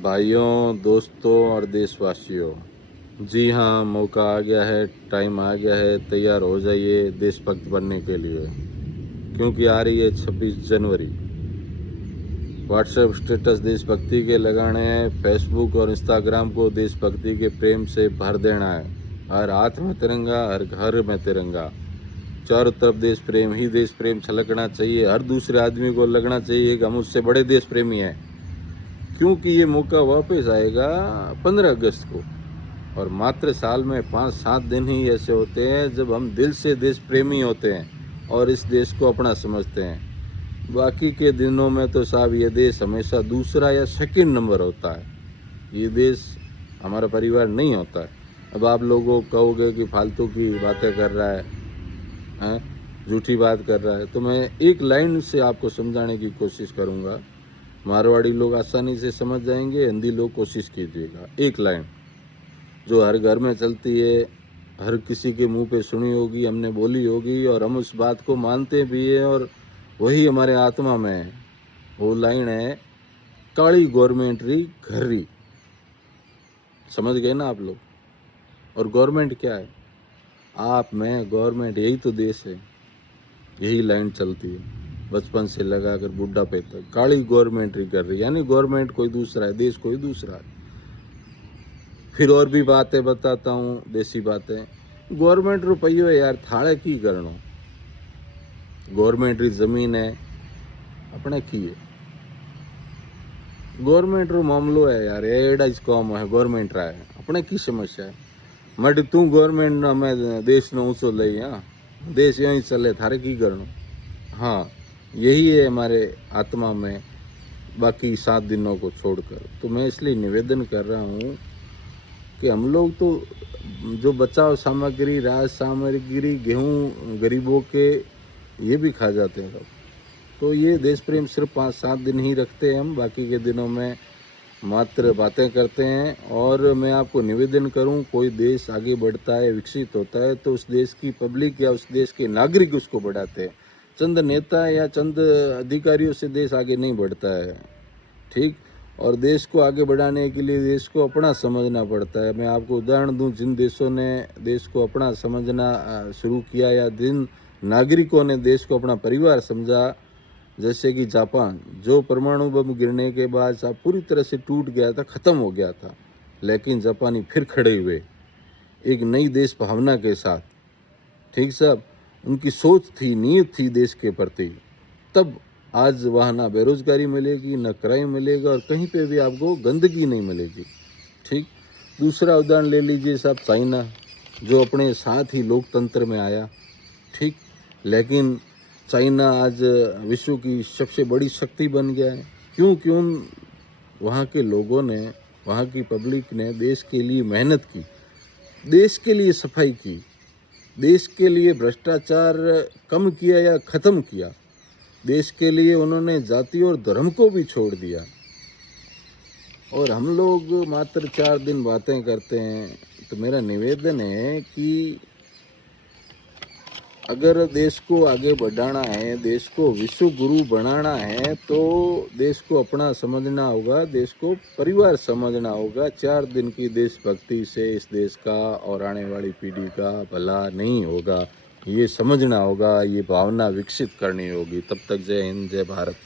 भाइयों, दोस्तों और देशवासियों, जी हाँ, मौका आ गया है, टाइम आ गया है, तैयार हो जाइए देशभक्त बनने के लिए, क्योंकि आ रही है 26 जनवरी। व्हाट्सएप स्टेटस देशभक्ति के लगाने हैं, फेसबुक और इंस्टाग्राम को देशभक्ति के प्रेम से भर देना है। हर हाथ में तिरंगा, हर घर में तिरंगा, चारों तरफ देश प्रेम ही देश प्रेम छलकना चाहिए। हर दूसरे आदमी को लगना चाहिए कि हम उससे बड़े देश प्रेमी हैं, क्योंकि ये मौका वापस आएगा 15 अगस्त को। और मात्र साल में 5-7 दिन ही ऐसे होते हैं जब हम दिल से देश प्रेमी होते हैं और इस देश को अपना समझते हैं। बाकी के दिनों में तो साहब ये देश हमेशा दूसरा या सेकंड नंबर होता है। ये देश हमारा परिवार नहीं होता है। अब आप लोगों को कहोगे कि फालतू की बातें कर रहा है, झूठी बात कर रहा है, तो मैं एक लाइन से आपको समझाने की कोशिश करूँगा। मारवाड़ी लोग आसानी से समझ जाएंगे, हिंदी लोग कोशिश कीजिएगा। एक लाइन जो हर घर में चलती है, हर किसी के मुंह पे सुनी होगी, हमने बोली होगी और हम उस बात को मानते भी हैं और वही हमारे आत्मा में है। वो लाइन है, काली गवर्नमेंट री घर री। समझ गए ना आप लोग? और गवर्नमेंट क्या है? आप, मैं, गवर्नमेंट, यही तो देश है। यही लाइन चलती है बचपन से लगाकर बुढ़ापे तक। काली गवर्नमेंट ही कर रही, यानी गवर्नमेंट कोई दूसरा है, देश कोई दूसरा है। फिर और भी बातें बताता हूँ, देसी बातें। गवर्नमेंट रुपये है यार, थाड़े की करनो। गवर्नमेंट री जमीन है, अपने की है। गवर्नमेंट रो मामलो है यार, एड़ा इस काम है, गवर्नमेंट रहा है, अपने की समस्या है। मट तू गवर्नमेंट ना मैं देश ने ऊँचो ले, यहाँ देश यहीं चले, थारे की करनो। हाँ, यही है हमारे आत्मा में, बाकी 7 दिनों को छोड़कर। तो मैं इसलिए निवेदन कर रहा हूँ कि हम लोग तो जो बचाव सामग्री, राहत सामग्री, गेहूँ गरीबों के, ये भी खा जाते हैं सब। तो ये देश प्रेम सिर्फ 5-7 दिन ही रखते हैं हम, बाकी के दिनों में मात्र बातें करते हैं। और मैं आपको निवेदन करूं, कोई देश आगे बढ़ता है, विकसित होता है, तो उस देश की पब्लिक या उस देश के नागरिक उसको बढ़ाते हैं। चंद नेता या चंद अधिकारियों से देश आगे नहीं बढ़ता है, ठीक। और देश को आगे बढ़ाने के लिए देश को अपना समझना पड़ता है। मैं आपको उदाहरण दूं, जिन देशों ने देश को अपना समझना शुरू किया, या जिन नागरिकों ने देश को अपना परिवार समझा, जैसे कि जापान, जो परमाणु बम गिरने के बाद साहब पूरी तरह से टूट गया था, ख़त्म हो गया था, लेकिन जापानी फिर खड़े हुए एक नई देश भावना के साथ, ठीक साहब। उनकी सोच थी, नीयत थी देश के प्रति। तब आज वहाँ ना बेरोजगारी मिलेगी, ना क्राइम मिलेगा, और कहीं पे भी आपको गंदगी नहीं मिलेगी, ठीक। दूसरा उदाहरण ले लीजिए साहब, चाइना, जो अपने साथ ही लोकतंत्र में आया, ठीक। लेकिन चाइना आज विश्व की सबसे बड़ी शक्ति बन गया है। क्यों वहाँ के लोगों ने, वहाँ की पब्लिक ने देश के लिए मेहनत की, देश के लिए सफाई की, देश के लिए भ्रष्टाचार कम किया या ख़त्म किया, देश के लिए उन्होंने जाति और धर्म को भी छोड़ दिया। और हम लोग मात्र 4 दिन बातें करते हैं। तो मेरा निवेदन है कि अगर देश को आगे बढ़ाना है, देश को विश्व गुरु बनाना है, तो देश को अपना समझना होगा, देश को परिवार समझना होगा। 4 दिन की देशभक्ति से इस देश का और आने वाली पीढ़ी का भला नहीं होगा, ये समझना होगा, ये भावना विकसित करनी होगी। तब तक जय हिंद, जय भारत।